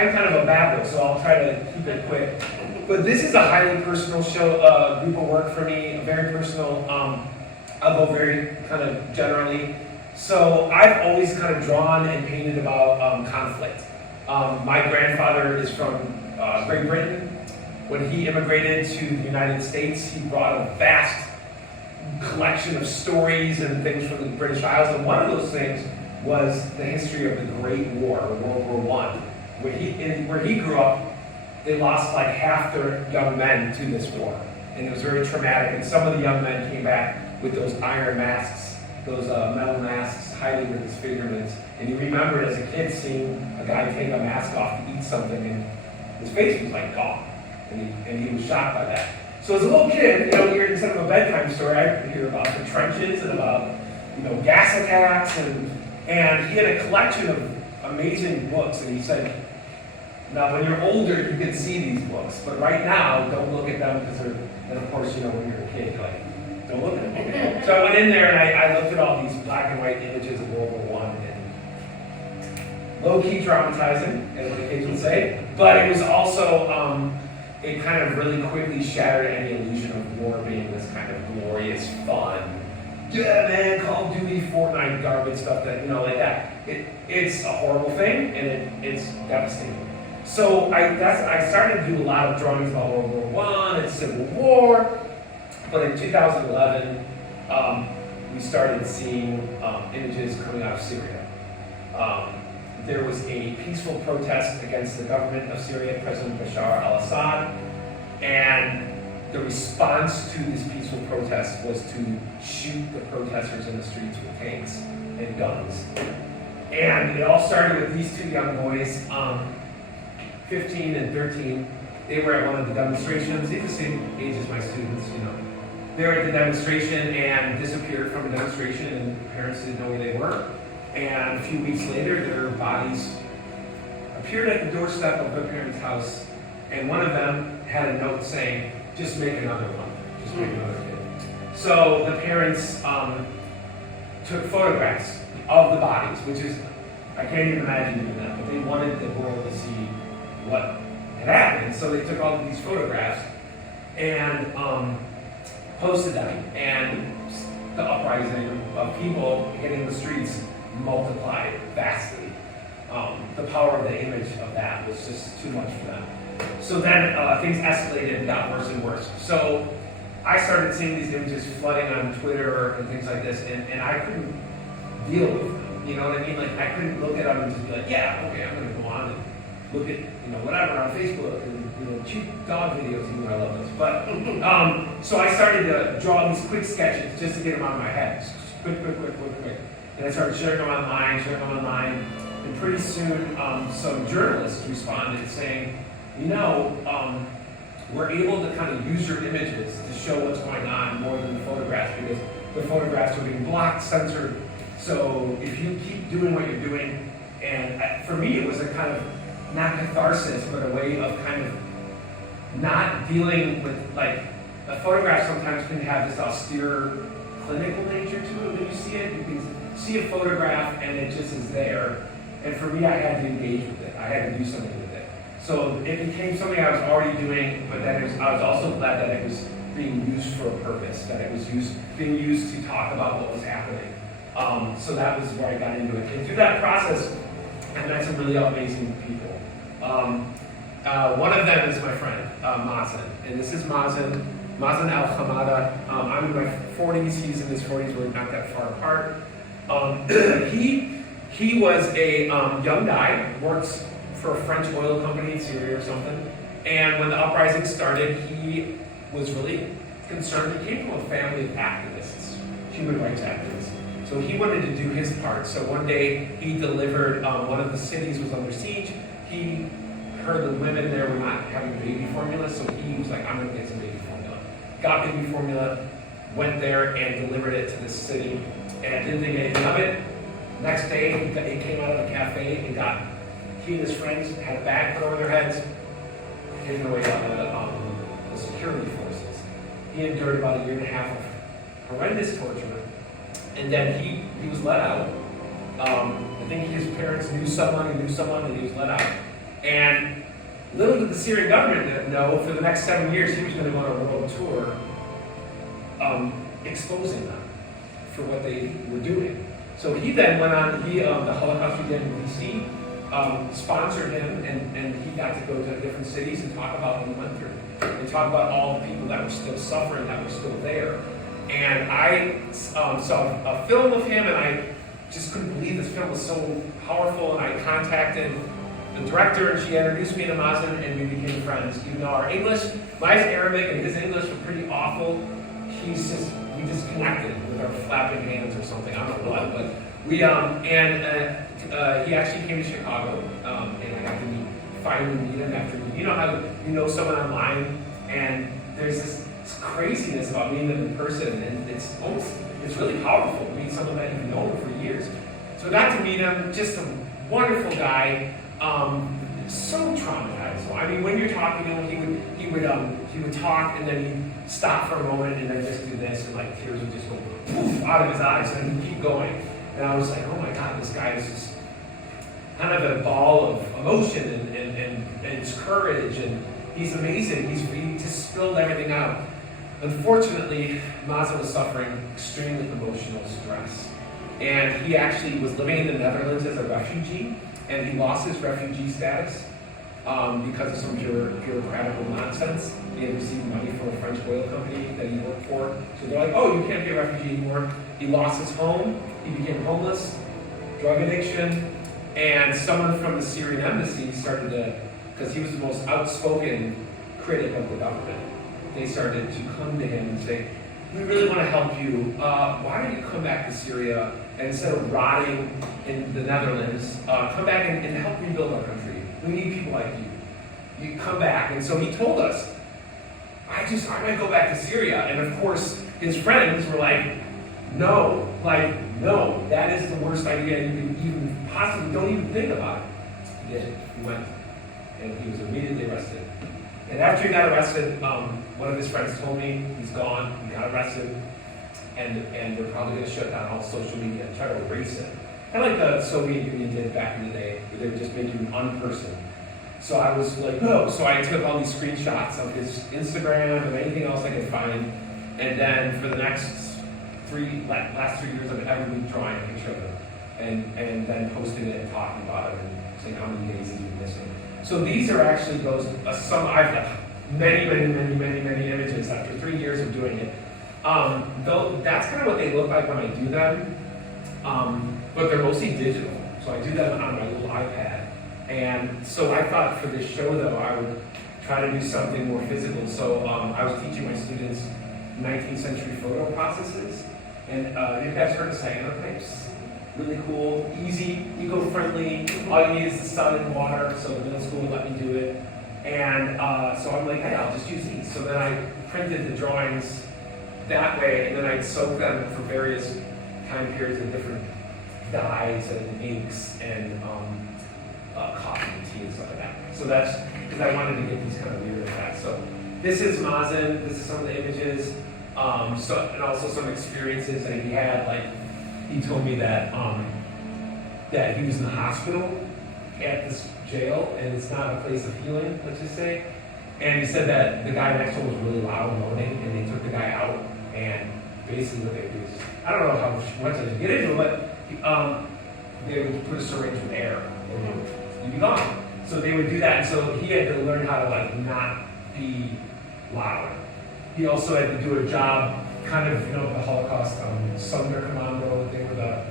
I'm kind of a babbler, so I'll try to keep it quick. But this is a highly personal show, group of work for me, very personal. I'll go very kind of generally. So I've always kind of drawn and painted about conflict. My grandfather is from Great Britain. When he immigrated to the United States, he brought a vast collection of stories and things from the British Isles, and one of those things was the history of the Great War, World War I. Where he grew up, they lost like half their young men to this war, and it was very traumatic, and some of the young men came back with those iron masks, those metal masks, hiding with disfigurements, and he remembered as a kid seeing a guy take a mask off to eat something, and his face was like gone, and he was shocked by that. So as a little kid, instead of a bedtime story, I hear about the trenches and about, gas attacks, and he had a collection of amazing books, and he said, now when you're older, you can see these books, but right now, don't look at them because they're, and of course, when you're a kid, you're like, don't look at them. So I went in there and I looked at all these black and white images of World War I, and low-key traumatizing, as the kids would say, but it was also, it kind of really quickly shattered any illusion of war being this kind of glorious, fun, yeah man, Call of Duty, Fortnite, garbage stuff that, like that. It's a horrible thing, and it's devastating. So I started to do a lot of drawings about World War I and Civil War, but in 2011, we started seeing images coming out of Syria. There was a peaceful protest against the government of Syria, President Bashar al-Assad, and the response to this peaceful protest was to shoot the protesters in the streets with tanks and guns. And it all started with these two young boys, 15 and 13. They were at one of the demonstrations. They're the same age as my students, They were at the demonstration and disappeared from the demonstration, and parents didn't know where they were. And a few weeks later, their bodies appeared at the doorstep of their parents' house, and one of them had a note saying, just make another one, just make another kid. So the parents took photographs of the bodies, which is, I can't even imagine doing that, but they wanted the world to see what had happened. So they took all of these photographs and posted them, and the uprising of people hitting the streets multiplied vastly. The power of the image of that was just too much for them. So then things escalated and got worse and worse. So I started seeing these images flooding on Twitter and things like this, and I couldn't deal with them. You know what I mean? Like, I couldn't look at them and just be like, yeah, okay, I'm going to go on and look at, whatever on Facebook and, cheap dog videos, even though I love those. But, so I started to draw these quick sketches just to get them out of my head. Just quick. And I started sharing them online, and pretty soon some journalists responded saying, we're able to kind of use your images to show what's going on more than the photographs, because the photographs are being blocked, censored. So if you keep doing what you're doing, and for me it was a kind of, not catharsis, but a way of kind of not dealing with, like, a photograph sometimes can have this austere clinical nature to it when you see it. You can see a photograph and it just is there. And for me, I had to engage with it. I had to do something with it. So it became something I was already doing, but then I was also glad that it was being used for a purpose, that it was being used to talk about what was happening. So that was where I got into it. And through that process, I met some really amazing people. One of them is my friend, Mazen. And this is Mazen Al-Hamada. I'm in my 40s, he's in his 40s, we're not that far apart. He was a young guy, works for a French oil company in Syria or something. And when the uprising started, he was really concerned. He came from a family of activists, human rights activists. So he wanted to do his part. So one day he delivered, one of the cities was under siege. He heard the women there were not having baby formula, so he was like, I'm gonna get some baby formula. Got baby formula, went there and delivered it to the city, and didn't think anything of it. Next day, he came out of a cafe and he and his friends had a bag put over their heads, hidden away by the security forces. He endured about 1.5 years of horrendous torture, and then he was let out. I think his parents knew someone, and he was let out. And little did the Syrian government know, for the next 7 years, he was going to go on a world tour exposing them for what they were doing. So he then went on, the Holocaust Museum in D.C. Sponsored him, and he got to go to different cities and talk about what he went through, and talk about all the people that were still suffering, that were still there. And I saw a film of him, and I just couldn't believe this film was so powerful, and I contacted the director, and she introduced me to Mazen, and we became friends. Even though our English, mine's Arabic, and his English were pretty awful, we just connected with our flapping hands or something, I don't know what, but we, he actually came to Chicago, and I got to finally meet him after, you know how you know someone online, and there's this craziness about meeting them in person, and it's really powerful to meet someone that you've known for years. So I got to meet him, just a wonderful guy, so traumatized. I mean, when you're talking to him, he would talk, and then he'd stop for a moment, and then just do this, and like tears would just go poof out of his eyes, and he'd keep going. And I was like, oh my God, this guy is just kind of a ball of emotion and his courage, and he's amazing. He just spilled everything out. Unfortunately, Mazen was suffering extremely emotional stress. And he actually was living in the Netherlands as a refugee, and he lost his refugee status because of some bureaucratical nonsense. He had received money from a French oil company that he worked for. So they're like, oh, you can't be a refugee anymore. He lost his home, he became homeless, drug addiction, and someone from the Syrian embassy started to, because he was the most outspoken critic of the government, they started to come to him and say, we really want to help you. Why don't you come back to Syria, and instead of rotting in the Netherlands, come back and help rebuild our country. We need people like you. You come back. And so he told us, I might go back to Syria. And of course, his friends were like, no, that is the worst idea you can even possibly, don't even think about it. He did. He went, and he was immediately arrested. And after he got arrested, one of his friends told me he's gone, he got arrested, and they're probably going to shut down all social media and try to erase him. Kind of like the Soviet Union did back in the day, where they would just make you an unperson. So I was like, no. So I took all these screenshots of his Instagram and anything else I could find, and then for the last 3 years, I've ever been drawing a picture of him, and then posting it and talking about it and saying how many days he's been missing. So these are actually those, I've got many images after 3 years of doing it. Though that's kind of what they look like when I do them, but they're mostly digital. So I do them on my little iPad. And so I thought for this show, though, I would try to do something more physical. So I was teaching my students 19th century photo processes. And you guys heard of cyanotypes? Really cool, easy, eco-friendly. All you need is the sun and water, so the middle school would let me do it. And so I'm like, hey, I'll just use these. So then I printed the drawings that way, and then I'd soak them for various time periods in different dyes and inks and coffee and tea and stuff like that. So that's because I wanted to get these kind of weird effects. So this is Mazen, this is some of the images, and also some experiences that he had. Like, he told me that that he was in the hospital at this jail, and it's not a place of healing, let's just say. And he said that the guy next to him was really loud and moaning, and they took the guy out, and basically what they do is, I don't know how much I should get into it, but they would put a syringe with air, and you'd be gone. So they would do that, and so he had to learn how to like not be loud. He also had to do a job, kind of, the Holocaust Sonderkommando. They were the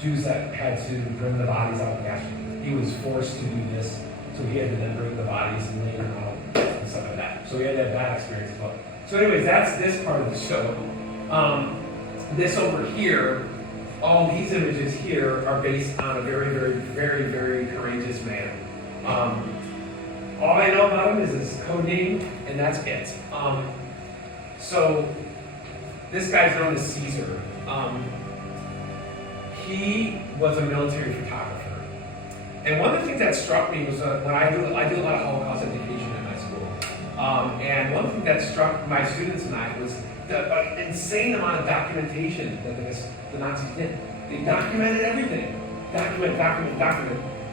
Jews that had to bring the bodies out of gas. He was forced to do this, so he had to then bring the bodies and lay them out and stuff like that. So he had to have that experience as well. So anyways, that's this part of the show. This over here, all these images here are based on a very courageous man. All I know about him is his code name, and that's it. So this guy's known as Caesar. He was a military photographer. And one of the things that struck me was when I do a lot of Holocaust education in my school. And one thing that struck my students and I was the insane amount of documentation that the Nazis did. They documented everything. Document.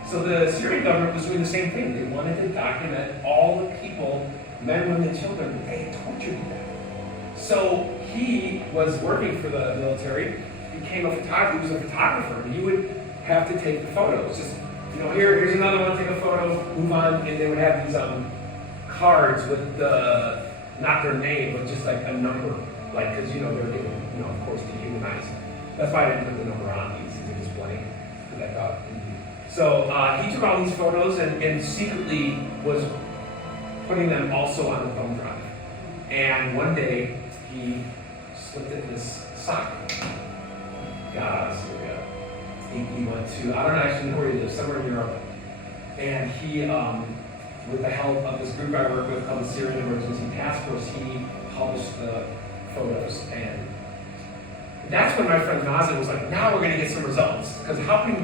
So the Syrian government was doing the same thing. They wanted to document all the people, men, women, children, that they had tortured to death. So he was working for the military, became a photographer, he was a photographer, and he would have to take the photos. Just, here's another one, take a photo, move on, and they would have these cards with not their name, but just like a number, like, because they're getting, of course, dehumanized. That's why I didn't put the number on these, they're just blank, because I thought. So he took all these photos and secretly was putting them also on the thumb drive. And one day, he slipped it in his sock. Got out of Syria. He went to, I don't actually know where he lives, somewhere in Europe. And he, with the help of this group I work with called the Syrian Emergency Task Force, he published the photos. And that's when my friend Nazan was like, now we're going to get some results. Because how can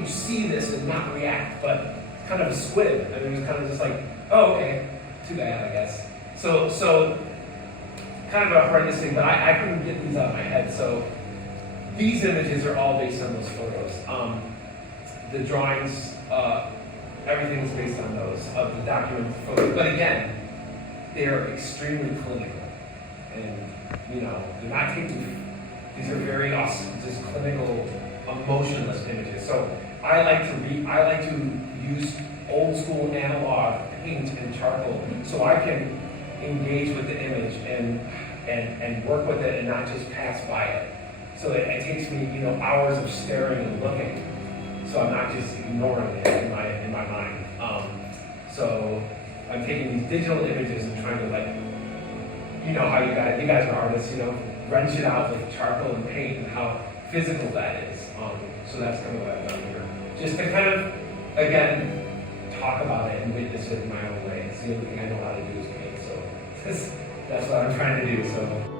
you see this and not react? But kind of a squid. I mean, it was kind of just like, oh, okay, too bad, I guess. So kind of a horrendous thing, but I couldn't get these out of my head. So these images are all based on those photos. The drawings, everything is based on those, of the documented photos. But again, they're extremely clinical. And, they're not taken, these are very awesome, just clinical, emotionless images. So I like to use old school analog paint and charcoal so I can engage with the image and work with it and not just pass by it. So it takes me, hours of staring and looking. So I'm not just ignoring it in my mind. So I'm taking these digital images and trying to how you guys are artists, wrench it out with charcoal and paint and how physical that is. So that's kind of what I've done here. Just to kind of, again, talk about it and witness it in my own way. It's the only thing I know how to do is paint. So that's what I'm trying to do. So.